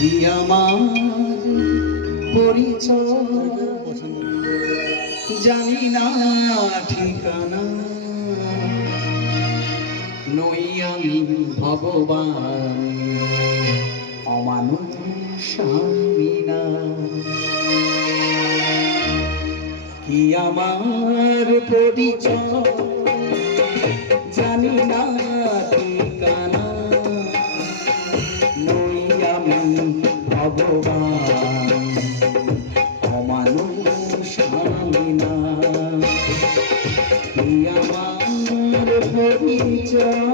কি আমার পরিচয় জানি না ঠিকানা, নই আমি ভগবান অমানুষ আমি না। কি আমার পরিচয় জানি না ঠিকানা, নই আমি ভগবান অমানুষ আমি না। কি আমার পরিচয়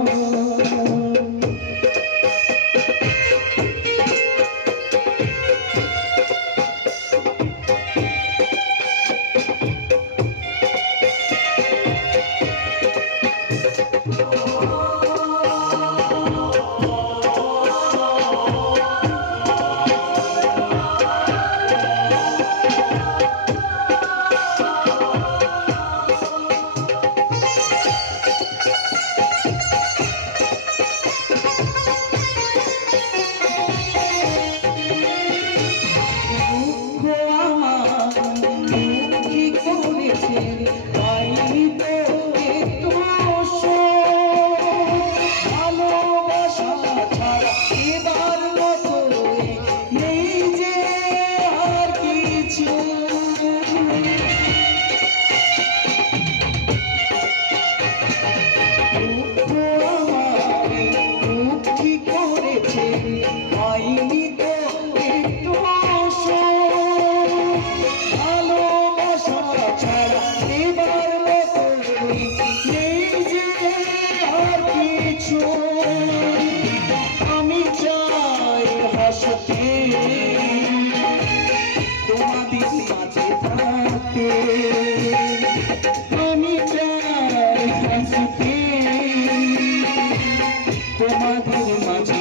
আমি চাই হাসতে তোমাদের মাঝে থাকতে, আমি চাই হাসতে তোমাদের মাঝে